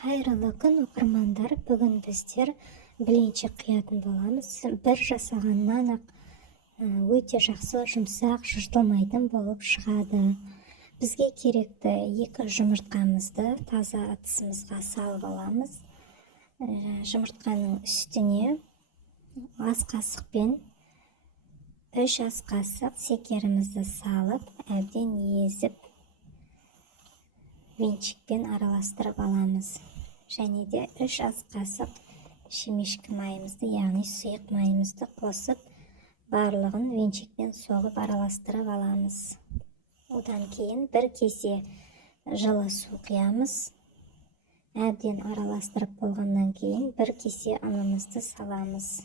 Қайырлы күн оқырмандар, бүгін біздер біленшек қиятын боламыз. Бір жасағаннан өте жақсы, жұмсақ, жыртылмайтын болып шығады. Бізге керекті 2 жұмыртқамызды таза ыдысымызға салып аламыз. Жұмыртқаның үстіне ас қасықпен 3 ас қасық секерімізді салып, әбден езіп, венчикпен араластырып аламыз. Және де 3 ас қасық шемешкі майымызды, яғни сұйық майымызды қосып, барлығын венчикпен соғып араластырып аламыз. Одан кейін 1 кесе жылы су құямыз. Әбден араластырып болғаннан кейін 1 кесе ұнымызды саламыз.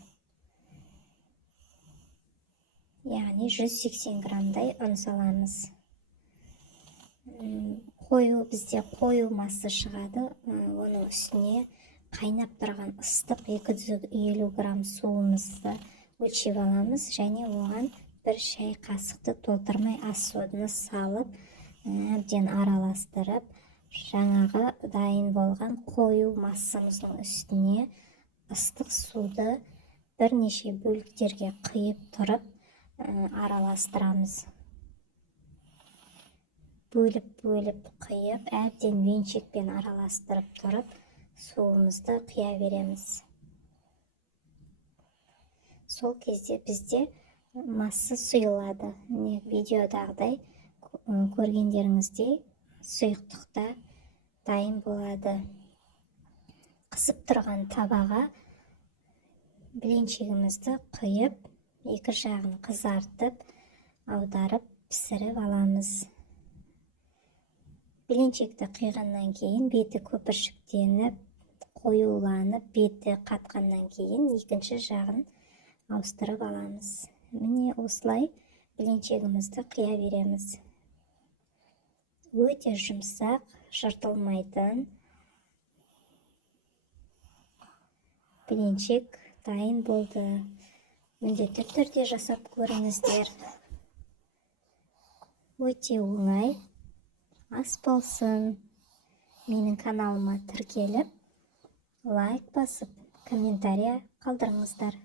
Яғни 180 грамдай ұн саламыз. Бізде қою масы шығады. Оның үстіне қайнап тұрған ыстық 250 грамм суымызды өлшеп аламыз. Және оған 1 шай қасықты толтырмай ас соданы салып, әбден араластырып, жаңағы дайын болған қою массамыздың үстіне ыстық суды бірнеше бөліктерге құйып тұрып, араластырамыз. Бөліп құйып, әбден венчикпен араластырып тұрып, суымызды құя береміз. Сол кезде бізде масса сұйылады. Видеодағыдай көргендеріңіздей сұйықтықта дайын болады. Қызып тұрған табаға біленшегімізді құйып, 2 жағын қызартып, аударып, пісіріп аламыз. Біленшекті құйғаннан кейін беті көпіршіктеніп, қоюланып, беті қатқаннан кейін 2 жағын ауыстырып аламыз. Міне осылай біленшегімізді құя береміз. Өте жұмсақ, жыртылмайтын біленшек дайын болды. Міндетті түрде жасап көріңіздер. Өте оңай. Ас болсын. Менің каналыма тіркеліп, лайк басып, комментария қалдырыңыздар.